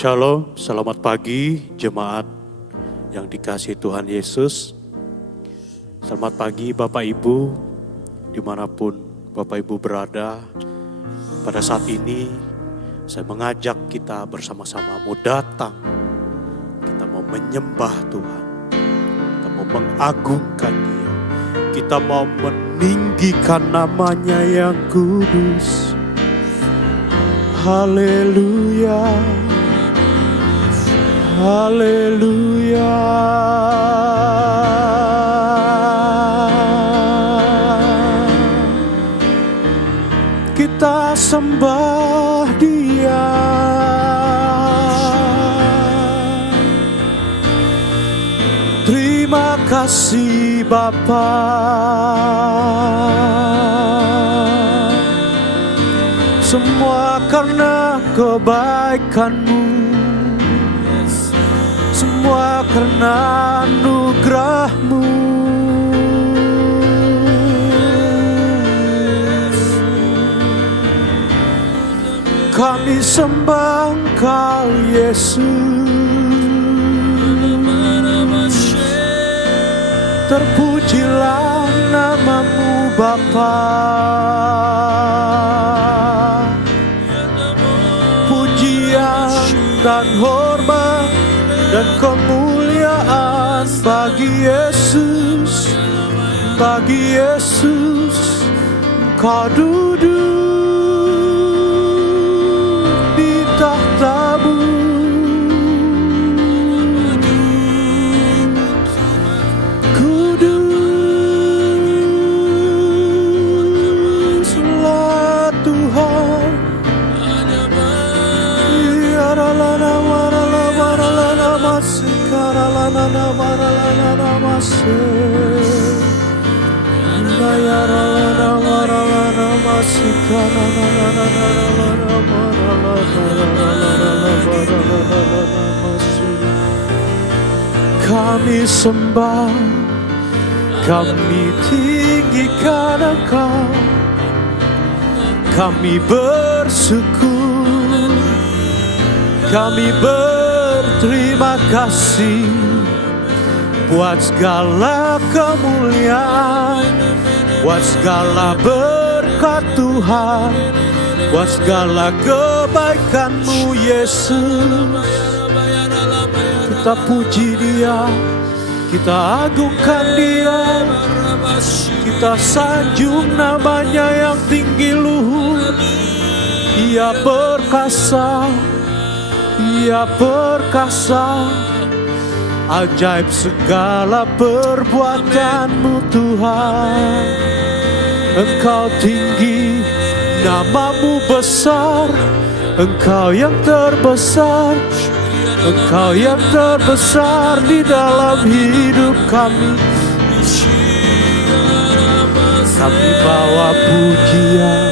Shalom, selamat pagi jemaat yang dikasihi Tuhan Yesus. Selamat pagi Bapak Ibu, dimanapun Bapak Ibu berada. Pada saat ini saya mengajak kita bersama-sama mau datang. Kita mau menyembah Tuhan, kita mau mengagungkan Dia, kita mau meninggikan namanya yang kudus. Haleluya. Haleluya. Kita sembah Dia. Terima kasih Bapa. Semua karena kebaikan-Mu, semua karena anugerah-Mu. Kami sembah Engkau Yesus. Terpujilah nama-Mu Bapa. Pujian dan hormat dan kemuliaan bagi Yesus, bagi Yesus. Engkau duduk di tahta-Mu, kuduslah Tuhan. Kami sembah, kami tinggikan Engkau, kami bersyukur, kami berterima kasih buat segala kemuliaan, buat segala berkat Tuhan, buat segala kebaikan-Mu Yesus. Kita puji Dia, kita agungkan Dia, kita sanjung namanya yang tinggi luhur. Ia perkasa, Ia perkasa, ajaib segala perbuatan-Mu Tuhan. Engkau tinggi, nama-Mu besar, Engkau yang terbesar, Engkau yang terbesar di dalam hidup kami. Kami bawa pujian,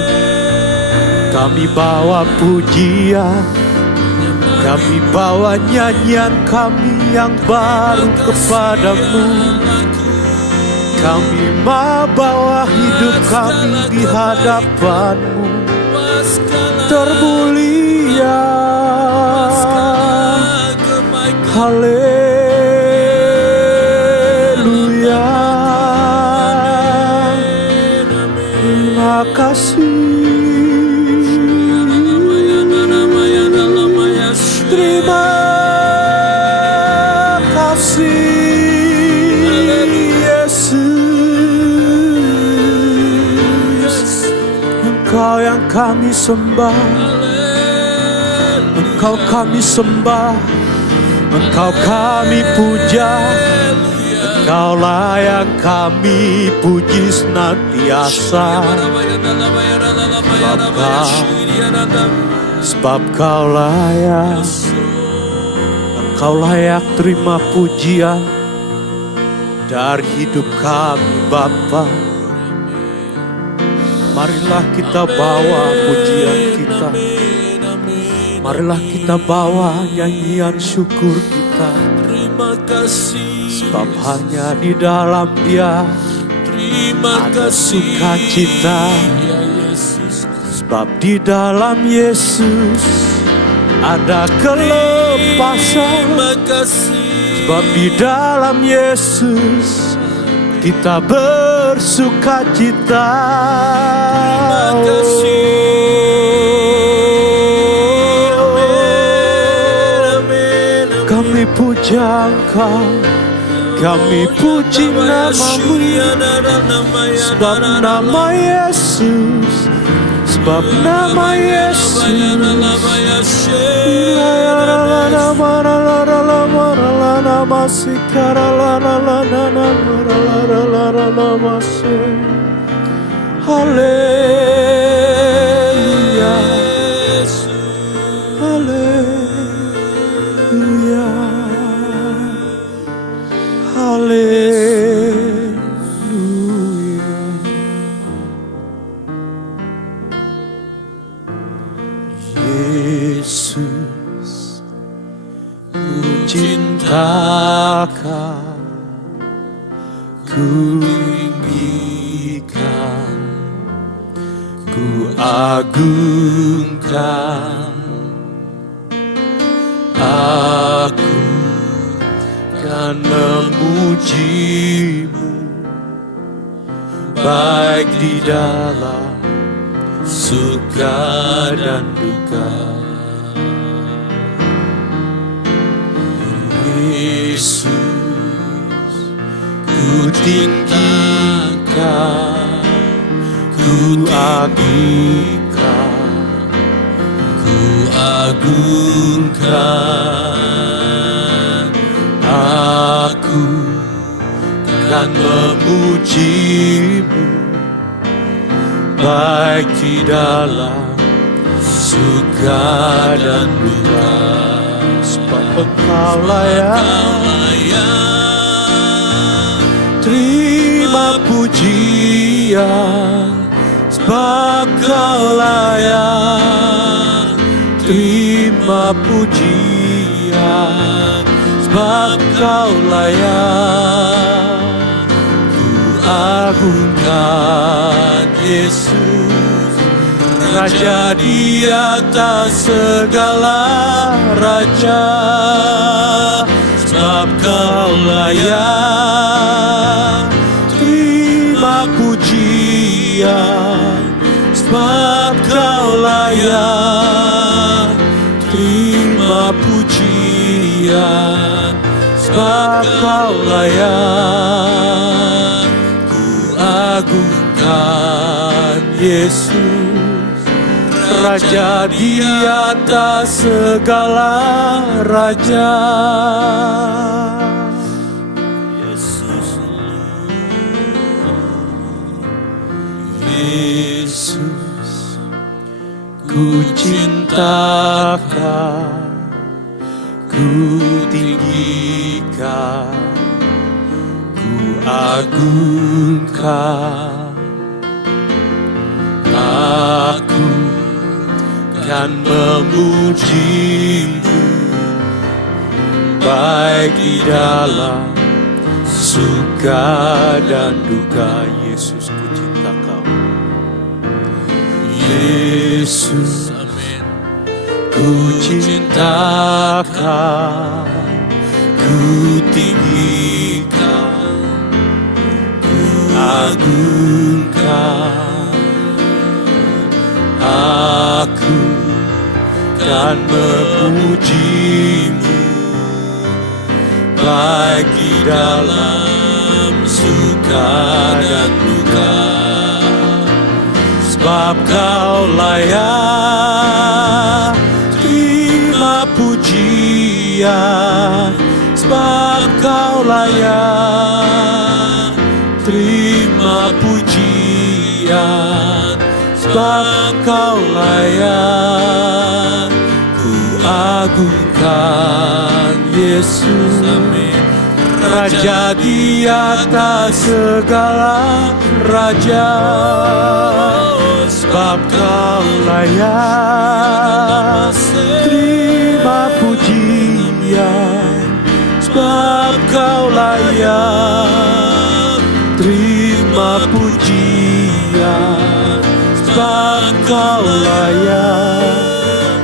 kami bawa pujian, kami bawa nyanyian kami yang baru kepadamu. Kami mau bawa hidup kami di hadapan-Mu. Termulia, haleluya. Terima kasih. Terima kasih Yesus. Engkau yang kami sembah, Engkau kami sembah, Engkau kami puja, Engkaulah yang kami puji senantiasa. Sebab Kau layak, Engkau layak terima pujian dari hidup kami Bapa. Marilah kita bawa pujian kita, marilah kita bawa nyanyian syukur kita. Sebab hanya di dalam Dia ada sukacita. Sebab di dalam Yesus ada kelepasan. Sebab di dalam Yesus kita bersuka cita. Terima kasih. Kami puja Engkau, kami puji namamu, sebab nama Yesus, sebab nama Yesus. Haleluya, haleluya, haleluya. Yesus, ku cinta Kau, ku tinggikan, ku agungkan. Aku kan memuji-Mu, baik di dalam suka dan duka. Yesus, ku tinggikan, ku agungkan, ku agungkan. Aku kan memuji-Mu, baik di dalam suka dan duka. Sebab Engkau layak terima pujian, sebab Kau layak terima pujian, sebab Kau layak. Ku agungkan Yesus, Raja di atas segala raja, sebab Kau layak terima pujian, sebab Kau layak terima pujian, sebab Kau layak. Ku agungkan Yesus, Raja di atas segala raja. Yesus, ku cinta Kau, ku tinggikan, ku agungkan. Aku kan memuji-Mu, baik di dalam suka dan duka. Yesus, ku cinta Kau. Yesus, ku cinta Kau, ku tinggikan, ku agungkan. Aku kan memuji-Mu, baik di dalam suka dan duka. Sebab Kau layak terima pujian, sebab Kau layak terima pujian, sebab Kau layak. Ku agungkan Yesus, Raja di atas segala raja, sebab Kau layak terima pujian, sebab Kau layak terima pujian, sebab Kau layak.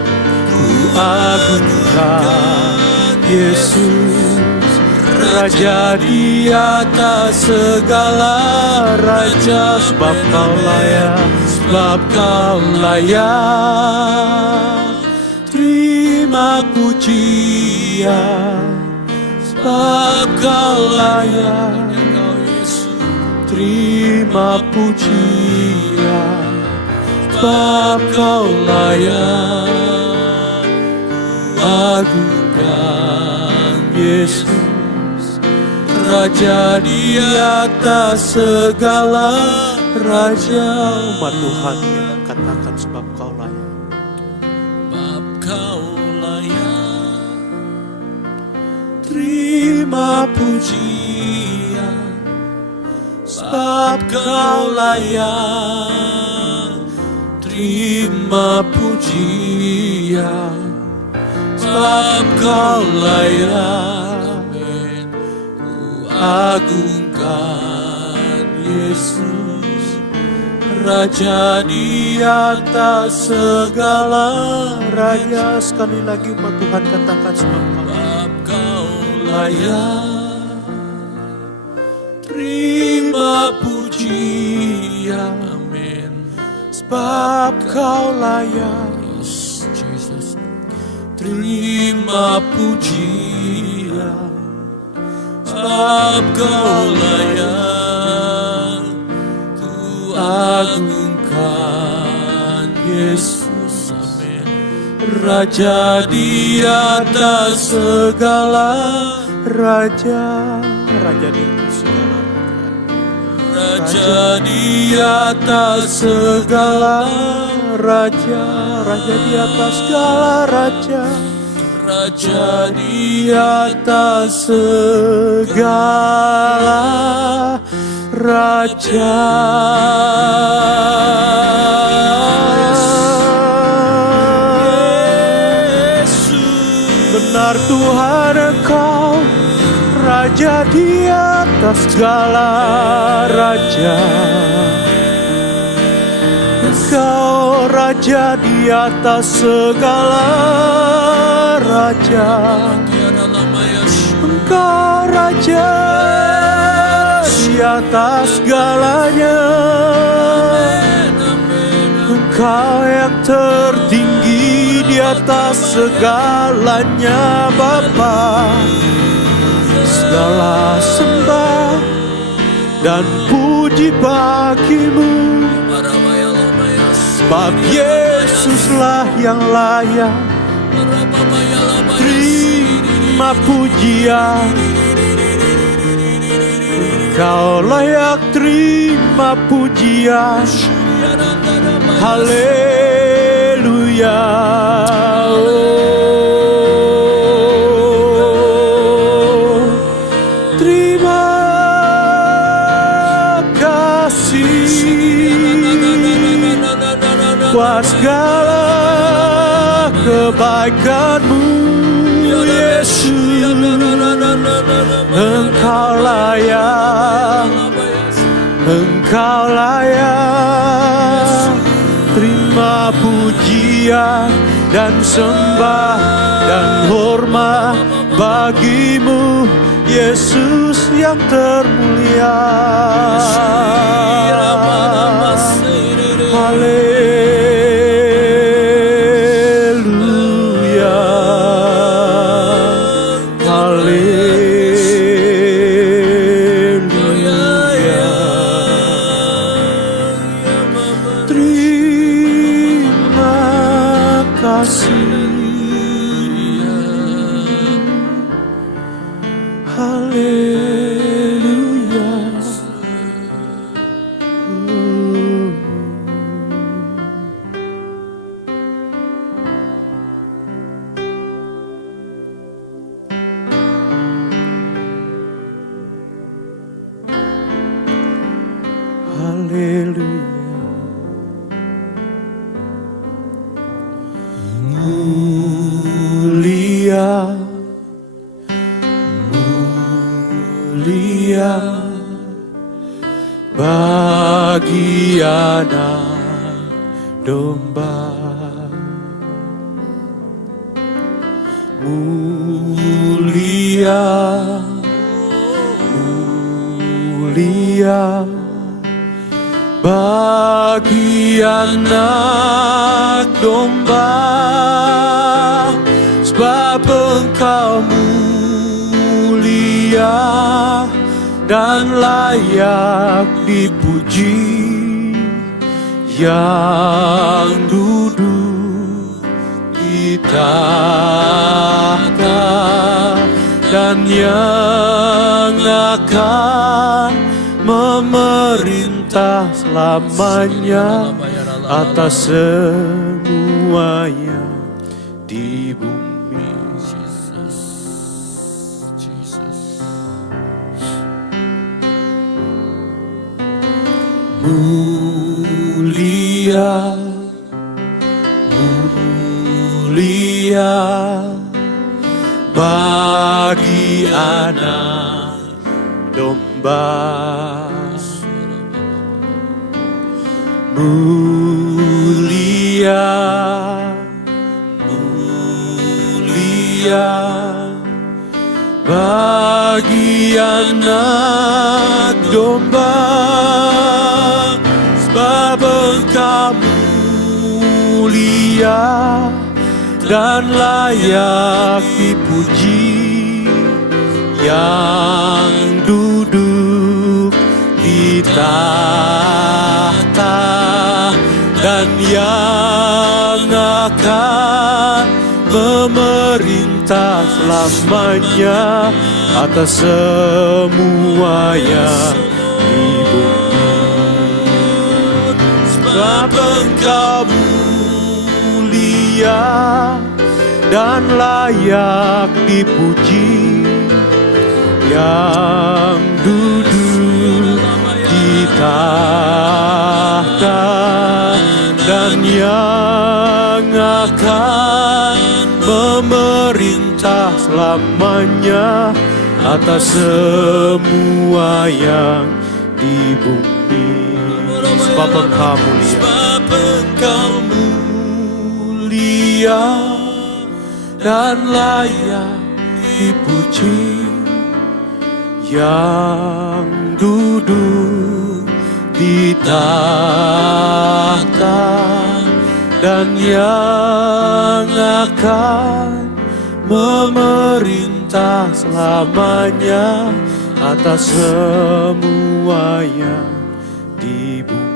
Ku agungkan Yesus, Raja di atas segala raja. Sebab Kau layak, sebab Kau layak. Terima pujian, sebab Kau layak. Terima pujian, sebab Kau layak. Agungkan Yesus, Raja di atas segala raja. Umat Tuhan yang katakan sebab Kau layak. Sebab Kau layak. Terima pujian, sebab Kau layak. Terima pujian, sebab Kau layak. Ku agungkan Yesus, Raja di atas segala raja. Sekali lagi umat Tuhan katakan sebab Kau layak. Terima pujian, Amin. sebab Kau layak. Yes, Jesus. Terima pujian, sebab Kau layak. Ku agungkan Yesus, Amin. Raja di atas segala raja. Raja di atas segala raja. Di atas segala raja. Raja di atas segala raja. Raja di atas segala raja. Benar Tuhan Engkau, Raja di atas segala raja. Engkau Raja di atas segala raja. Engkau Raja di atas segalanya. Engkau yang tertinggi di atas segalanya, Bapa. Segala sembah dan puji bagimu, sebab Yesuslah yang layak. Terima pujian, Engkau layak terima pujian. Haleluya. Terima kasih buat segala kebaikan-Mu, Yesus. Engkau layak, Engkau layak. Terima pujian dan sembah dan hormat bagimu, Yesus yang termulia. Haleluya. Haleluya. Terima kasih. Haleluya. Haleluya. Mulia, mulia bagi anak domba. mulia, mulia bagi anak domba, sebab Engkau mulia dan layak dipuji, yang duduk di tahta dan yang akan memerintah selamanya atas semuanya di bumi. Mulia, mulia bagi anak domba, mulia, mulia bagi anak domba, sebab Engkau mulia dan layak dipuji, yang duduk di tahta dan yang akan memerintah selamanya atas semuanya di bumi. Sebab Engkau mulia dan layak dipuji, yang duduk di tahta dan yang akan memerintah selamanya atas semua yang di bumi. Sebab Engkau mulia dan layak dipuji, yang duduk di tahta dan yang akan memerintah selamanya atas semua yang di bumi.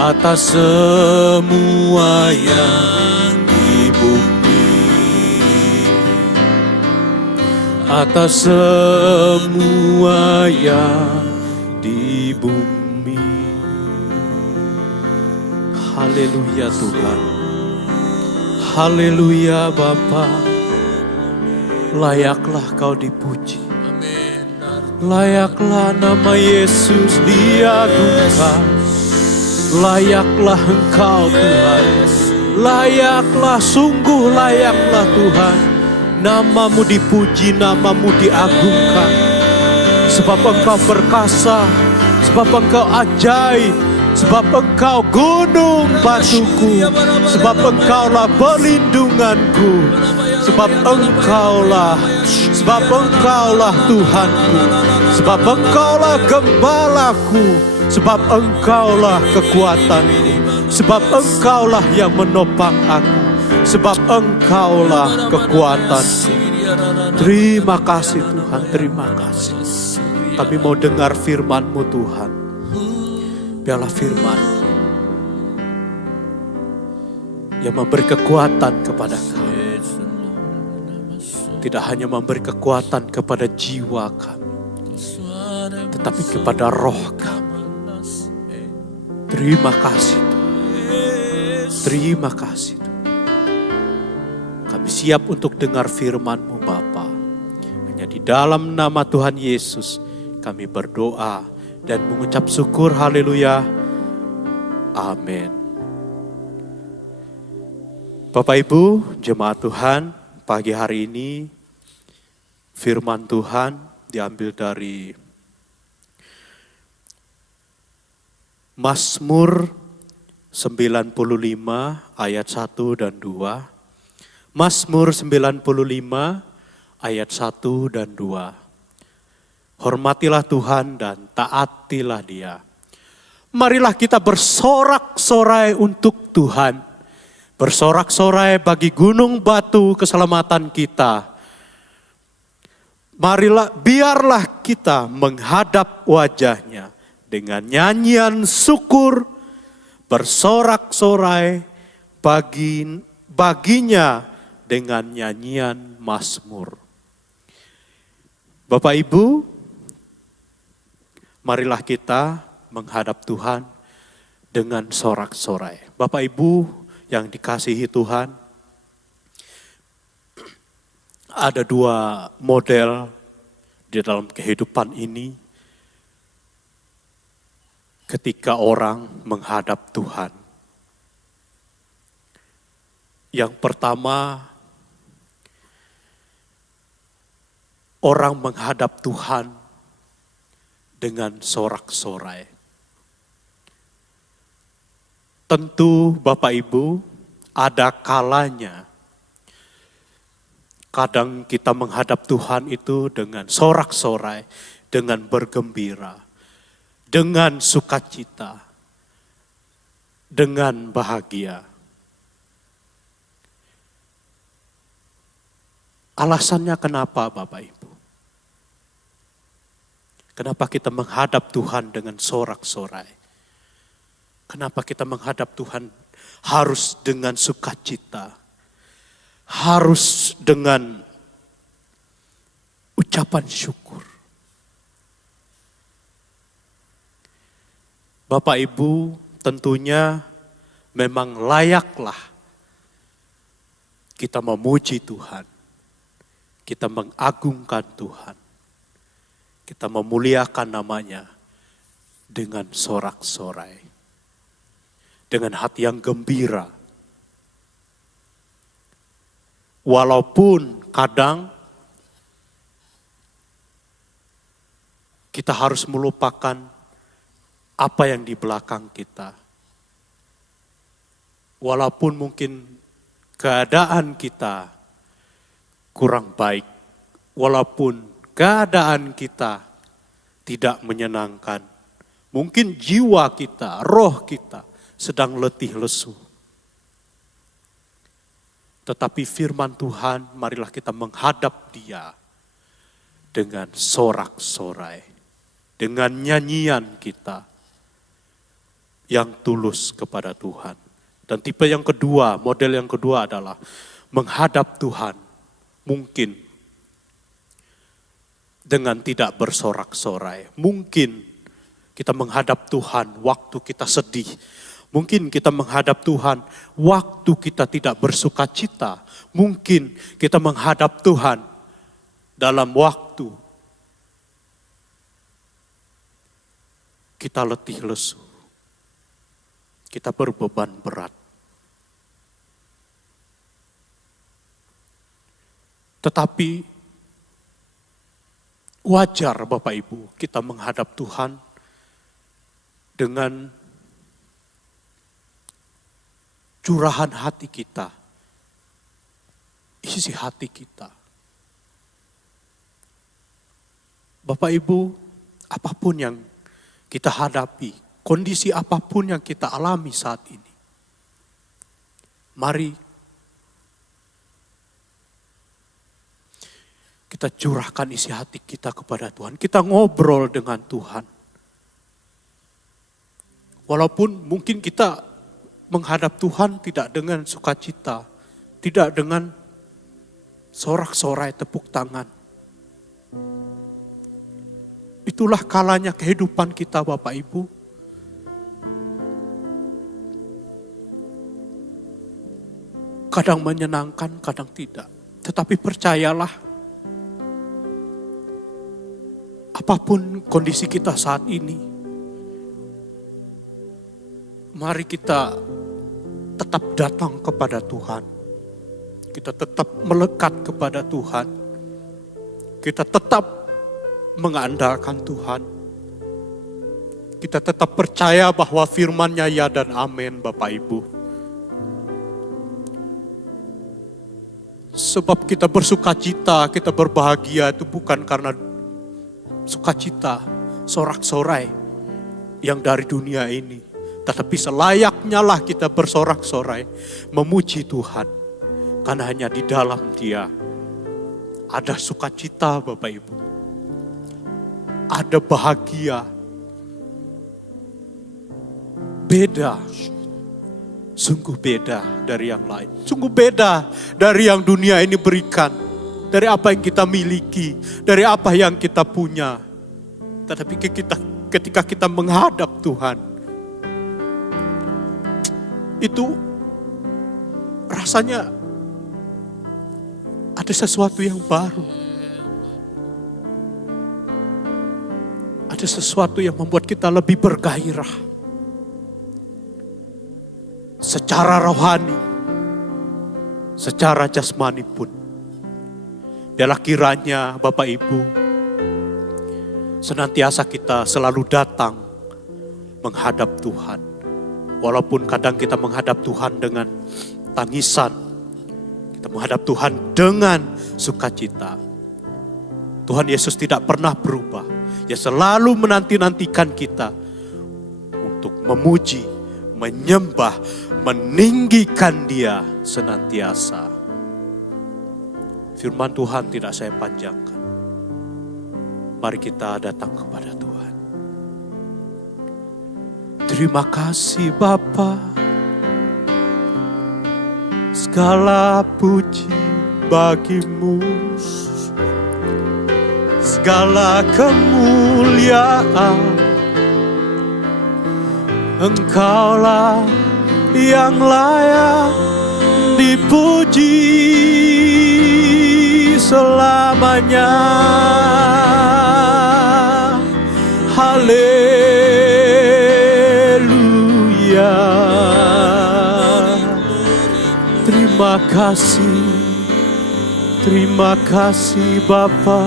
Atas semua yang di bumi, atas semua yang di bumi. Haleluya Tuhan, haleluya Bapa, layaklah Kau dipuji, layaklah nama Yesus diagungkan. Layaklah Engkau Tuhan, layaklah, sungguh layaklah Tuhan. Namamu dipuji, namamu diagungkan. Sebab Engkau perkasa, sebab Engkau ajaib, sebab Engkau gunung batuku, sebab Engkaulah pelindunganku, sebab Engkaulah Tuhanku, sebab Engkaulah gembalaku, sebab Engkaulah kekuatanku, sebab Engkaulah yang menopang aku, sebab Engkaulah kekuatanku. Terima kasih Tuhan, terima kasih. Kami mau dengar firman-Mu Tuhan. Biarlah firman yang memberi kekuatan kepada kami, tidak hanya memberi kekuatan kepada jiwa kami, tetapi kepada roh kami. Terima kasih Tuhan. Terima kasih Tuhan. Kami siap untuk dengar firman-Mu Bapa. Hanya di dalam nama Tuhan Yesus kami berdoa dan mengucap syukur. Haleluya. Amin. Bapak Ibu, jemaat Tuhan, pagi hari ini firman Tuhan diambil dari Mazmur 95 ayat 1 dan 2. Mazmur 95 ayat 1 dan 2. Hormatilah Tuhan dan taatilah Dia. Marilah kita bersorak-sorai untuk Tuhan. Bersorak-sorai bagi gunung batu keselamatan kita. Biarlah kita menghadap wajah-Nya dengan nyanyian syukur, bersorak-sorai baginya dengan nyanyian mazmur. Bapak Ibu, marilah kita menghadap Tuhan dengan sorak-sorai. Bapak Ibu yang dikasihi Tuhan, ada dua model di dalam kehidupan ini ketika orang menghadap Tuhan. Yang pertama, orang menghadap Tuhan dengan sorak-sorai. Tentu Bapak Ibu, ada kalanya kadang kita menghadap Tuhan itu dengan sorak-sorai, dengan bergembira, dengan sukacita, dengan bahagia. Alasannya kenapa Bapak Ibu? Kenapa kita menghadap Tuhan dengan sorak-sorai? Kenapa kita menghadap Tuhan harus dengan sukacita? Harus dengan ucapan syukur. Bapak Ibu, tentunya memang layaklah kita memuji Tuhan. Kita mengagungkan Tuhan. Kita memuliakan namanya dengan sorak-sorai. Dengan hati yang gembira. Walaupun kadang kita harus melupakan apa yang di belakang kita. Walaupun mungkin keadaan kita kurang baik, walaupun keadaan kita tidak menyenangkan, mungkin jiwa kita, roh kita sedang letih lesu. Tetapi firman Tuhan, marilah kita menghadap Dia dengan sorak-sorai, dengan nyanyian kita yang tulus kepada Tuhan. Dan tipe yang kedua, model yang kedua adalah menghadap Tuhan mungkin dengan tidak bersorak-sorai. Mungkin kita menghadap Tuhan waktu kita sedih. Mungkin kita menghadap Tuhan waktu kita tidak bersukacita. Mungkin kita menghadap Tuhan dalam waktu kita letih lesu. Kita berbeban berat. Tetapi wajar Bapak Ibu kita menghadap Tuhan dengan curahan hati kita, isi hati kita. Bapak Ibu, apapun yang kita hadapi, kondisi apapun yang kita alami saat ini, mari kita curahkan isi hati kita kepada Tuhan. Kita ngobrol dengan Tuhan. Walaupun mungkin kita menghadap Tuhan tidak dengan sukacita, tidak dengan sorak-sorai tepuk tangan. Itulah kalanya kehidupan kita Bapak Ibu. Kadang menyenangkan, kadang tidak. Tetapi percayalah, apapun kondisi kita saat ini, mari kita tetap datang kepada Tuhan. Kita tetap melekat kepada Tuhan. Kita tetap mengandalkan Tuhan. Kita tetap percaya bahwa firman-Nya ya dan amin, Bapak Ibu. Sebab kita bersukacita, kita berbahagia itu bukan karena sukacita, sorak-sorai yang dari dunia ini. Tetapi selayaknya lah kita bersorak-sorai, memuji Tuhan. Karena hanya di dalam Dia ada sukacita, Bapak Ibu. Ada bahagia. Beda, sungguh beda dari yang lain. Sungguh beda dari yang dunia ini berikan. Dari apa yang kita miliki, dari apa yang kita punya. Tetapi ketika kita menghadap Tuhan, itu rasanya ada sesuatu yang baru. Ada sesuatu yang membuat kita lebih bergairah. Secara rohani, secara jasmani pun. Biarlah kiranya Bapak Ibu, senantiasa kita selalu datang menghadap Tuhan. Walaupun kadang kita menghadap Tuhan dengan tangisan, kita menghadap Tuhan dengan sukacita. Tuhan Yesus tidak pernah berubah. Dia selalu menanti-nantikan kita untuk memuji, menyembah, meninggikan Dia senantiasa. Firman Tuhan tidak saya panjangkan. Mari kita datang kepada Tuhan. Terima kasih Bapa, segala puji bagi-Mu, segala kemuliaan. Engkaulah yang layak dipuji selamanya. Haleluya. Terima kasih Bapa.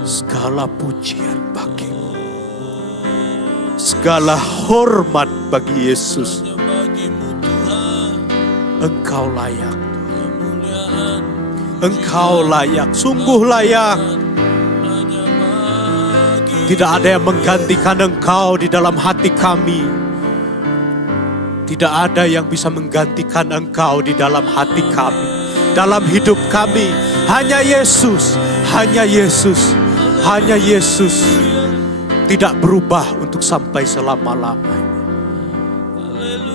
Segala pujian bagi-Mu, segala hormat bagi Yesus. Engkau layak, Engkau layak, sungguh layak. Tidak ada yang menggantikan Engkau di dalam hati kami. Tidak ada yang bisa menggantikan Engkau di dalam hati kami, dalam hidup kami. Hanya Yesus, hanya Yesus, hanya Yesus. Tidak berubah untuk sampai selama-lamanya.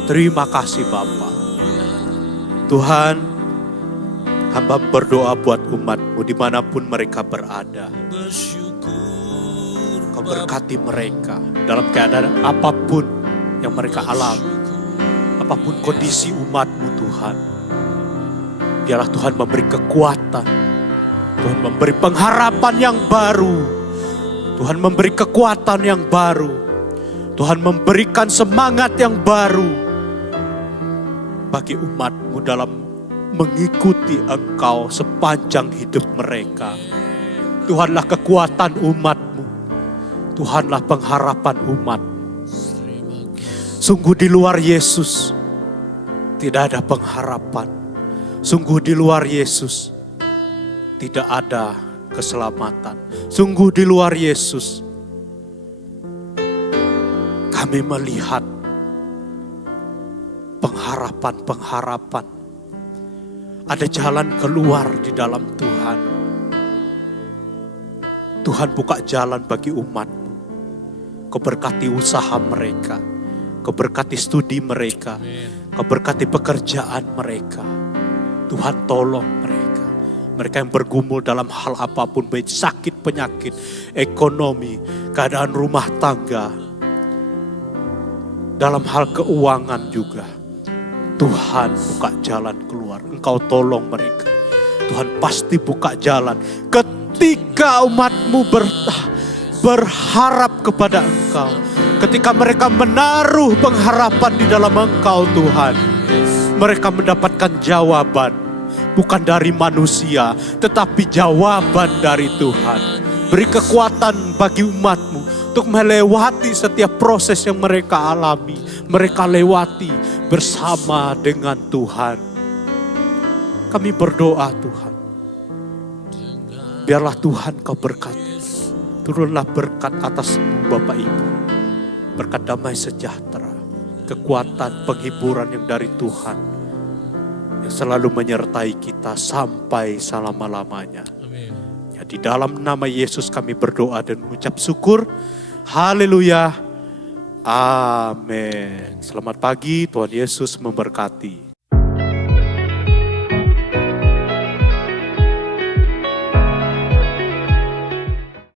Terima kasih Bapa. Tuhan, hamba berdoa buat umat-Mu dimanapun mereka berada. Kau berkati mereka dalam keadaan apapun yang mereka alami. Apapun kondisi umat-Mu Tuhan. Biarlah Tuhan memberi kekuatan. Tuhan memberi pengharapan yang baru. Tuhan memberi kekuatan yang baru. Tuhan memberikan semangat yang baru bagi umat-Mu dalam mengikuti Engkau sepanjang hidup mereka. Tuhanlah kekuatan umat-Mu. Tuhanlah pengharapan umat. Sungguh di luar Yesus tidak ada pengharapan. Sungguh di luar Yesus tidak ada keselamatan. Sungguh di luar Yesus kami melihat pengharapan. Ada jalan keluar di dalam Tuhan. Tuhan buka jalan bagi umat-Mu. Kau berkati usaha mereka. Kau berkati studi mereka. Kau berkati pekerjaan mereka. Tuhan tolong mereka. Mereka yang bergumul dalam hal apapun, baik sakit, penyakit, ekonomi, keadaan rumah tangga, dalam hal keuangan juga. Tuhan buka jalan keluar. Engkau tolong mereka. Tuhan pasti buka jalan. Ketika umat-Mu berharap kepada Engkau. Ketika mereka menaruh pengharapan di dalam Engkau Tuhan. Mereka mendapatkan jawaban. Bukan dari manusia, tetapi jawaban dari Tuhan. Beri kekuatan bagi umat-Mu untuk melewati setiap proses yang mereka alami, mereka lewati bersama dengan Tuhan. Kami berdoa Tuhan, biarlah Tuhan Kau berkati, turunlah berkat atasmu Bapak Ibu, berkat damai sejahtera, kekuatan, penghiburan yang dari Tuhan, yang selalu menyertai kita sampai selama-lamanya. Amin. Ya, di dalam nama Yesus kami berdoa dan mengucap syukur. Haleluya. Amin. Selamat pagi, Tuhan Yesus memberkati.